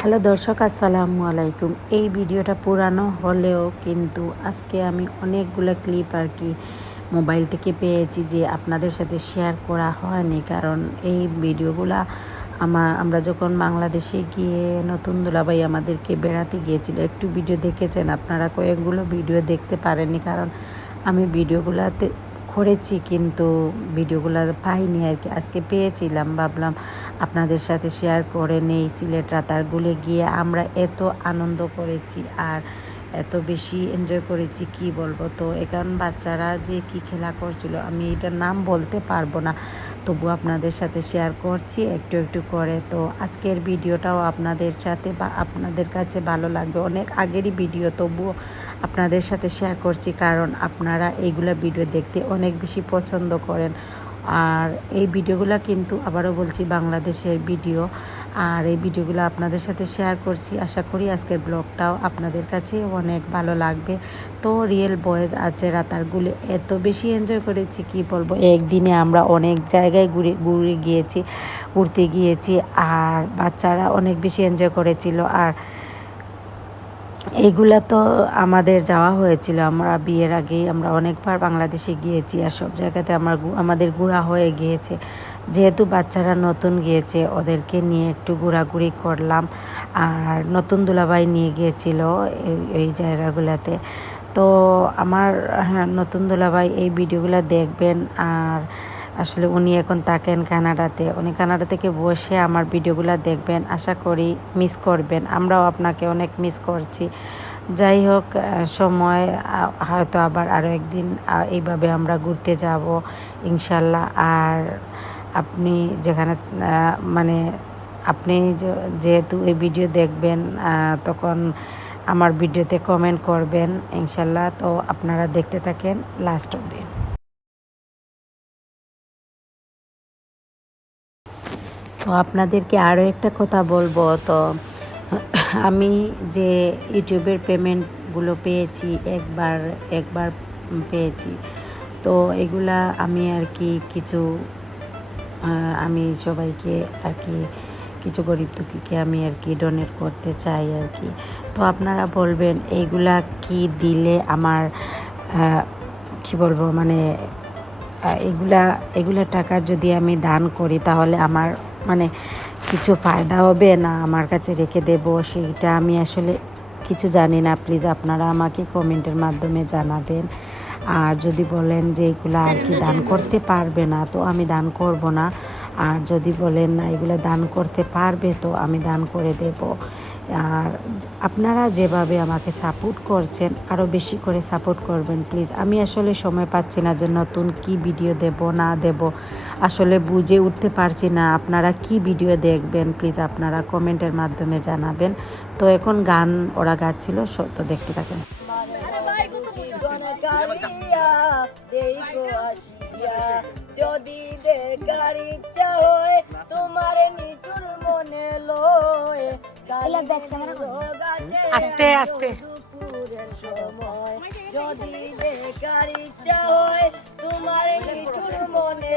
Hello দর্শক, আসসালামু আলাইকুম। এই ভিডিওটা পুরানো হলেও কিন্তু আজকে আমি অনেকগুলো ক্লিপ আর কি মোবাইল থেকে পেয়েছি যে আপনাদের সাথে শেয়ার করা হয়নি। কারণ এই ভিডিওগুলা আমার, আমরা যখন বাংলাদেশে গিয়ে নতুন দুলাভাই আমাদেরকে বেড়াতে গিয়েছিল, একটু ভিডিও দেখেছেন, আপনারা কয়েকগুলো ভিডিও দেখতে পারেননি। কারণ আমি ভিডিওগুলাতে করেছি, কিন্তু ভিডিওগুলো পাইনি আর কি। আজকে পেয়েছিলাম, ভাবলাম আপনাদের সাথে শেয়ার করে নেই। সিলেট রাতারগুলে গিয়ে আমরা এত আনন্দ করেছি। আর এত বেশি এনজয় করেছি, কি বলব? তো এখন বাচ্চারা যে কি খেলা করছিল, আমি এটার নাম বলতে পারব না। তবু আপনাদের সাথে শেয়ার করছি, একটু একটু করে। তো আজকের ভিডিওটাও আপনাদের সাথে বা আপনাদের কাছে ভালো লাগবে। অনেক আগেরই ভিডিও, তবুও আপনাদের সাথে শেয়ার করছি। কারণ আপনারা এইগুলো ভিডিও দেখতে অনেক বেশি পছন্দ করেন। আর এই ভিডিওগুলো কিন্তু আবারও বলছি বাংলাদেশের ভিডিও। আর এই ভিডিওগুলো আপনাদের সাথে শেয়ার করছি। আশা করি আজকের ব্লগটাও আপনাদের কাছে অনেক ভালো লাগবে। তো রিয়েল বয়েজ আছে রাতারগুলি এত বেশি এনজয় করেছি, কি বলব? একদিনে আমরা অনেক জায়গায় ঘুরে ঘুরে গিয়েছি, ঘুরতে গিয়েছি, আর বাচ্চারা অনেক বেশি এনজয় করেছিল। আর এইগুলা তো আমাদের যাওয়া হয়েছিল। আমরা বিয়ের আগেই আমরা অনেকবার বাংলাদেশে গিয়েছি আর সব জায়গাতে আমার আমাদের ঘোরা হয়ে গিয়েছে। যেহেতু বাচ্চারা নতুন গিয়েছে, ওদেরকে নিয়ে একটু ঘোরাঘুরি করলাম আর নতুন দুলাভাই নিয়ে গিয়েছিল এই এই জায়গাগুলোতে। তো আমার হ্যাঁ নতুন দুলাভাই এই ভিডিওগুলো দেখবেন আর আসলে উনি এখন থাকেন কানাডাতে। উনি কানাডা থেকে বসে আমার ভিডিওগুলো দেখবেন, আশা করি মিস করবেন। আমরাও আপনাকে অনেক মিস করছি। যাই হোক সময় হয়তো আবার আরও একদিন এইভাবে আমরা ঘুরতে যাব, ইনশাল্লাহ। আর আপনি যেখানে মানে আপনি যেহেতু এই ভিডিও দেখবেন তখন আমার ভিডিওতে কমেন্ট করবেন, ইনশাল্লাহ। তো আপনারা দেখতে থাকেন লাস্ট অব্দি তো আপনাদেরকে আরও একটা কথা বলব। তো আমি যে ইউটিউবের পেমেন্টগুলো পেয়েছি, একবার একবার পেয়েছি, তো এগুলা আমি আর কি কিছু আমি সবাইকে আর কি কিছু গরিব দুঃখীকে আমি আর কি ডোনেট করতে চাই আর কি। তো আপনারা বলবেন এইগুলা কি দিলে আমার কি বলব মানে এগুলা এগুলা টাকা যদি আমি দান করি তাহলে আমার মানে কিছু ফায়দা হবে না আমার কাছে রেখে দেব সেইটা আমি আসলে কিছু জানি না। প্লিজ আপনারা আমাকে কমেন্টের মাধ্যমে জানাবেন। আর যদি বলেন যে এগুলো আর কি দান করতে পারবে না, তো আমি দান করব না। আর যদি বলেন না এগুলো দান করতে পারবে, তো আমি দান করে দেব। আর আপনারা যেভাবে আমাকে সাপোর্ট করছেন আরও বেশি করে সাপোর্ট করবেন প্লিজ আমি আসলে সময় পাচ্ছি না যে নতুন কি ভিডিও দেব, না দেব। আসলে বুঝে উঠতে পারছি না আপনারা কি ভিডিও দেখবেন প্লিজ আপনারা কমেন্টের মাধ্যমে জানাবেন। তো এখন গান ওরা গাচ্ছিল তো দেখতে থাকেন। যদি তোমার আস্তে আস্তে। যদি দেখার ইচ্ছা হয় তোমার মনে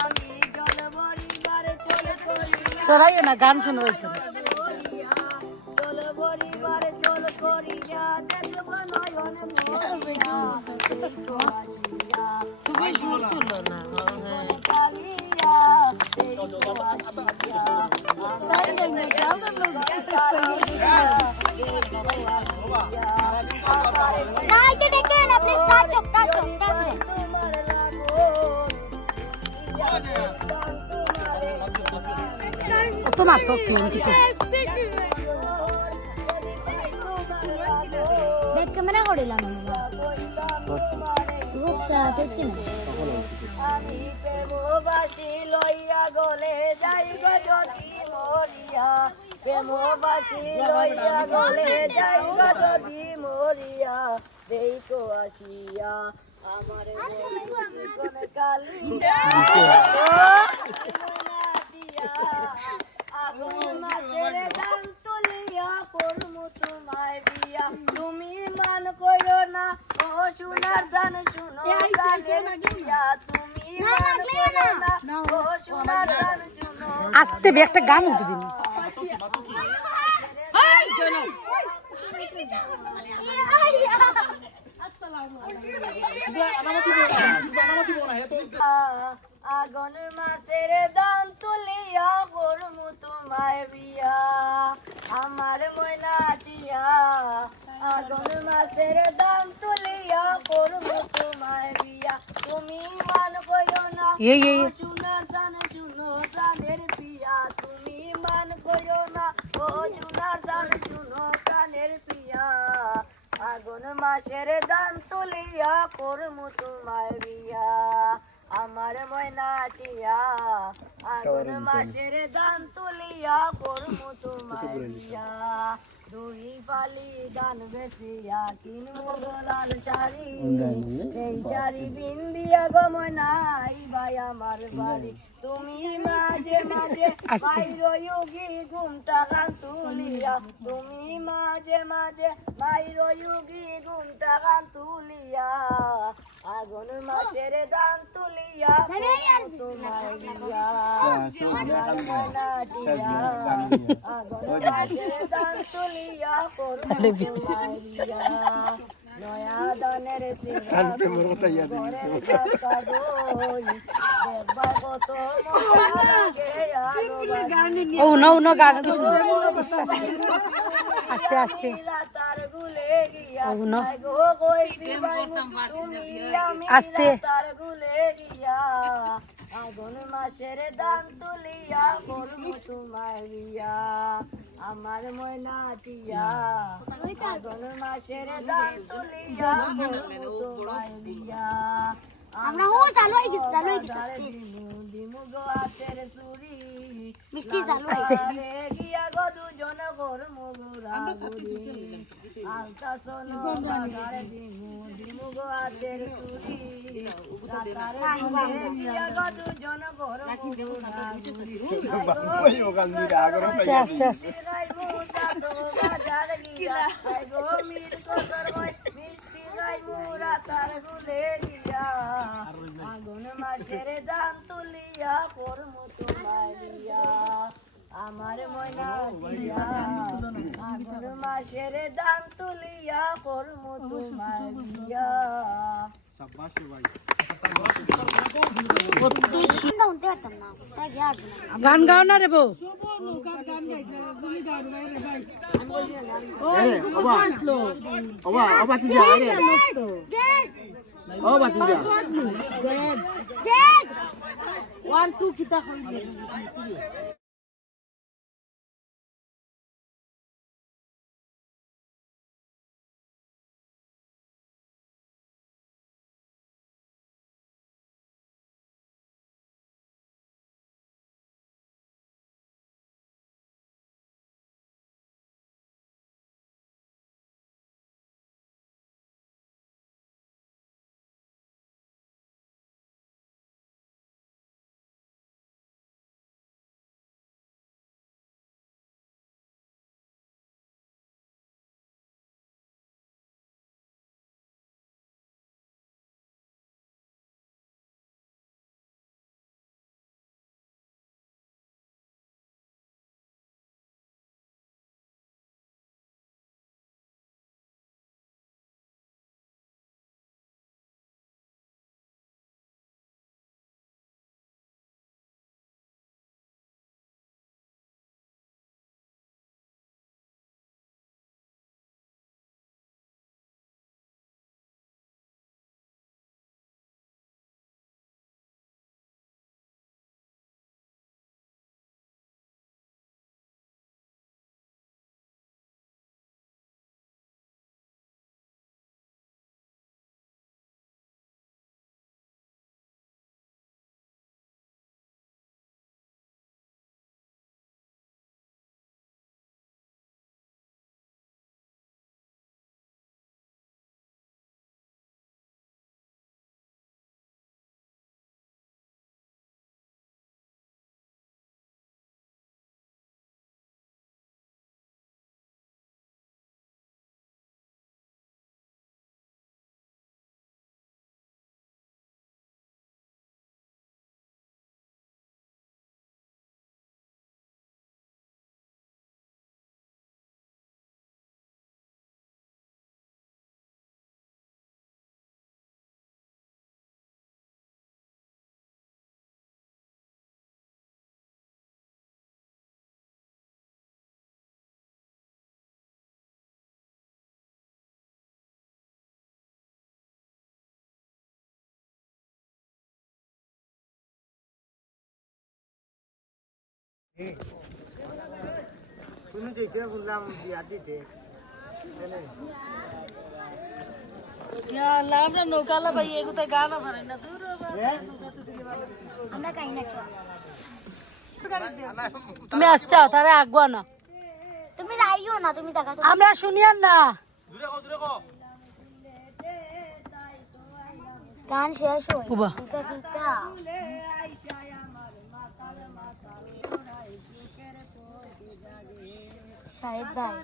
আমি জল ভরিবার চল করি। সরাইও না গান শোনা হয়েছে কিন্তু ব্যাক ক্যামেরা করিলাম আমি প্রেমবাসী লইয়া গলে যাইব যদি মরিয়া প্রেমবাসী লইয়া গলে যাইব যদি মরিয়া দেখো আসিয়া আমার তুমি মান করো না ও সোনার দান শুনো তুমি মান করো না ও সোনার গান শুনো আসতে বে একটা গান উঠে দিন। আগুন মাসের দান তুলিয়া করমু তোমায় বিয়া আমার ময়নাটিয়া আগুন মাসের দান তুলিয়া করমু তোমায় বিয়া তুমি মান কইও না। শুনে জানে শুনো প্রাণের পিয়া তুমি মান কইও না ও জুনার জান শুনো প্রাণের পিয়া আগুন মাসের দান তুলিয়া করমু তোমায় বিয়া আমার ময়নাটিয়া আগুন মাসের দান তুলিয়া করম তোমারিয়া দুই পালি দান বেসিয়া কিন গোলাল শাড়ি। সেই শাড়ি বিন্দিয়া গমনাই মনাই ভাই আমার বাড়ি। তুমি মাঝে মাঝে বাইরয়োগী ঘুমটা গান তুলিয়া তুমি মাঝে মাঝে বাইরয়োগী ঘুমটা গান তুলিয়া আগুন মাসের দান তুলিয়া তোমার দিয়া আমার আগুন মাসের দান তুলিয়া করব তোমার কত মজা লাগে আলো বাড়ি। ও নো নো গান কি শুনতে আস্তে আস্তে তার ও নো আস্তে। আগুন মাসের দান তুলিয়া করব তোমার বিয়া আমার ময়নাটিয়া আগুন মাসের দান তুলিয়া করব তোমার বিয়া আমরা ও চালু হয়ে গেছে চালু হয়ে গেছে দিমু গো চুরি মিষ্টি চালু আস্তে। গিয়া গো দুজন মগুরা আলতা সোনো বাগারে দিমু দিমু গো হাতের চুরি রাতারে গিয়া গো দুজন ঘর মগুরা আস্তে আস্তে আস্তে। আগুন মাসের দান তুলিয়া করমু দিয়া। আমার ময়না দিয়া আগুন মাসের দান তুলিয়া করমু দিয়া। গান গাও না রে বউ. ওয়ান টু কিতা তুমি দেখে বললাম বিয়া দিতে আমরা নৌকালা ভাই এগুতে গানা পারে না দূর তুমি আসতে হও তারে আগুয়া না তুমি যাইও না তুমি দেখা আমরা শুনিয়ান না গান শেষ হয় শাহেদ ভাই।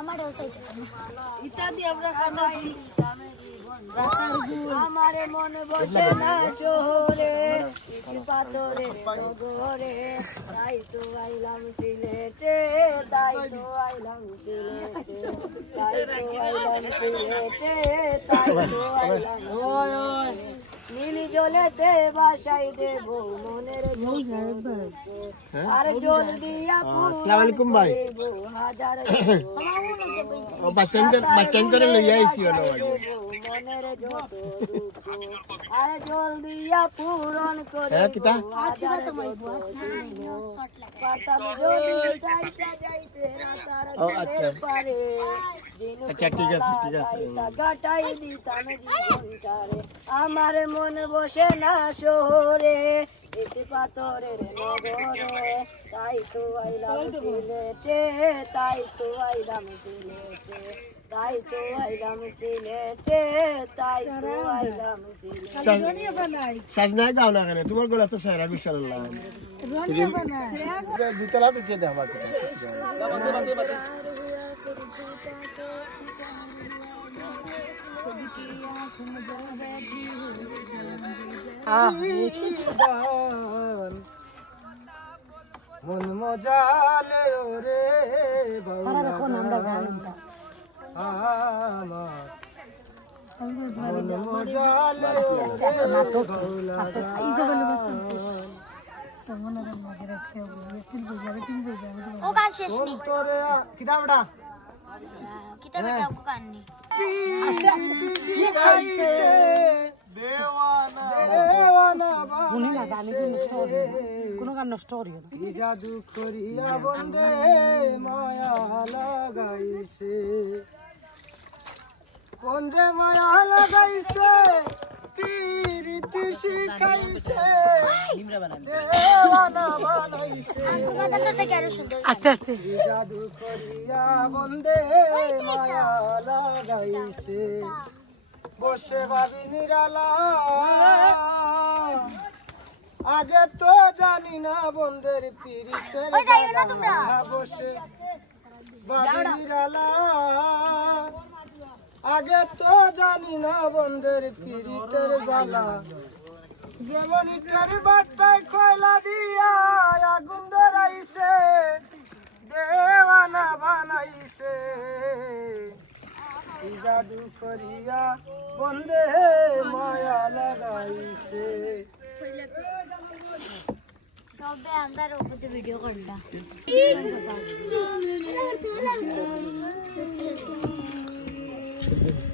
আমার ইত্যাদি আমরা খানা। আমারে মনে বসে না শহরে, ইট পাথরে নগরে। তাই তো আইলাম সিলেটে, তাই তো আইলাম সিলেটে, তাই তো আইলাম সিলেটে, তাই তো আইলাম নীল জলেতে বাসাই দেব মনের আর জল দিয়া আসসালামু আলাইকুম ভাই। হাজার ও বাচ্চাদের বাচ্চাদের লইয়া আইছি ওনা দুঃখ আর জল দিয়া পূরণ করে হ্যাঁ কিতা পাতাম যদি যাইতে যাইতে রাতার আচ্ছা। পারে আচ্ছা, ঠিক আছে, ঠিক আছে। কাটাই দিতাম জীবনটারে আমার মন বসে না শহরে এতে পাথরের নগরে। তাই তো আইলাম সিলেটে তাই তো আইলাম সিলেটে। তাই তো আইলাম সিলেটে তাই তো আইলাম সিলেটে। সাজনা গাও না কেন? তোমার গলা তো সারা বিশাল দুতলা তো কে মন মজালে রে আমার মন মজালে রে বাউলা ও গান শেষ নেই। কিতাবটা কিতাবে যাব দেওয়ানা শুনি না গানে কি নষ্ট করি কোনো গান নষ্ট করিও না কি জাদু করিয়া বন্দে মায়া লাগাইছে বন্দে মায়া লাগাইছে পীরিতি শিখাইছে। দেওয়ানা বানাইছে। আস্তে আস্তে। জাদু করিয়া বন্দে মায়া লাগাইছে। বসে ভাবি নিরালা। আগে তো জানি না বন্ধের। জ্বালা। বসে ভাবি নিরালা। আগে তো জানি না বন্ধের পিরিতের জ্বালা। যেমন ইটার বাট্টায় কয়লা দিয়া আগুন ধরাইছে দেওয়ানা বানাইছে। জাদু করিয়া বন্ধে মায়া লাগাইছে। তবে আমরা ওপরে ভিডিও করলাম। Gracias.